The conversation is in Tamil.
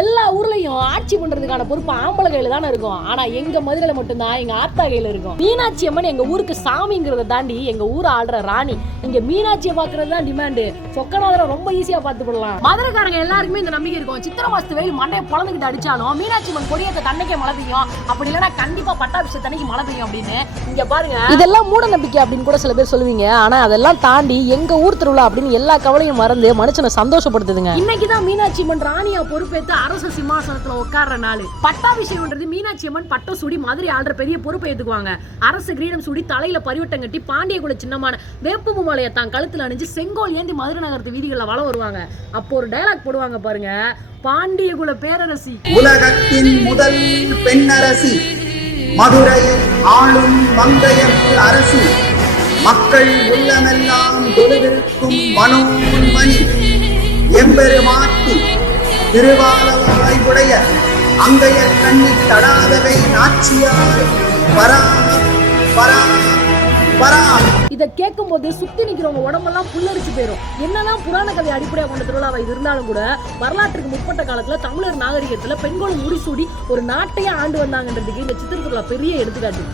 எல்லா ஊர்லயும் ஆட்சி பண்றதுக்கான பொறுப்பு ஆம்பளை கையில தானே இருக்கும். ஆனா எங்க மதுரையில மட்டும்தான் எங்க ஆத்தா கையில இருக்கும். மீனாட்சி அம்மன் எங்க ஊருக்கு சாமிங்கிறத தாண்டி எங்க ஊர் ஆடுற ராணி. இங்க மீனாட்சியை பாக்குறது தான் டிமாண்டு சொக்கநாதரை ரொம்ப ஈஸியா பார்த்து போடலாம் மதுரைக்காரங்க எல்லாருக்குமே இந்த நம்பிக்கை இருக்கும். சித்திர மாசத்து வெயில் மண்டையை பொழந்துக்கிட்டு அடிச்சாலும் மீனாட்சி அம்மன் கொடியேற்ற தன்னைக்கே மழை பெய்யும். அப்படி இல்லைன்னா கண்டிப்பா பட்டாபிஷேக தண்ணிக்கு மழை பெய்யும் அப்படின்னு. இங்க பாருங்க. இதெல்லாம் மூட நம்பிக்கை அப்படின்னு கூட சில பேர் சொல்லுவீங்க. ஆனா அதெல்லாம் தாண்டி எங்க ஊர் திருவிழா அப்படின்னு எல்லா கவலையும் மறந்து மனுஷனை சந்தோஷப்படுத்துதுங்க. இன்னைக்கு தான் மீனாட்சி அம்மன் ராணியா பொறுப்பேற்று அரச சிம்மாசனத்துல உட்கார்ற நாள். பட்டாபிஷேகம்ன்றது மீனாட்சி அம்மன் பட்டம் சுடி மதுரை ஆள்ற பெரிய பொறுப்பை ஏத்துக்குவாங்க. அரசு கிரீடம் சூடி தலையில பரிவட்டம் கட்டி பாண்டிய குல சின்னமான வேப்பு மாலையை தான் கழுத்துல அணிஞ்சு செங்கோல் ஏந்தி மதுரை நகரத்து வீதிகளில் வள வருவாங்க. அப்போ ஒரு டைலாக் போடுவாங்க பாருங்க. பாண்டிய குல பேரரசி. உலகத்தின் முதல் பெண்ணரசி மதுரையில் ஆளும் மங்கையர் அரசி. மக்கள் உள்ளமெல்லாம் தொழுவிருக்கும் மனோன்மணி. எம்பெருமாட்டி திருவாலவாய் உடைய அங்கையர் கண்ணி தடாதவை நாச்சியார். வரா வரா இதை கேட்கும் போது சுத்தி நிக்கிறவங்க உடம்பெல்லாம் புல்லரிச்சு போயிடும் என்னதான் புராண கதை அடிப்படையாக கொண்ட திருவிழாவை இது இருந்தாலும் கூட வரலாற்றுக்கு முற்பட்ட காலத்துல தமிழர் நாகரிகத்துல பெண்களும் முடிசூடி ஒரு நாட்டையே ஆண்டு வந்தாங்கன்றதுக்கு இந்த சித்திர பெரிய எடுத்துக்காட்டு.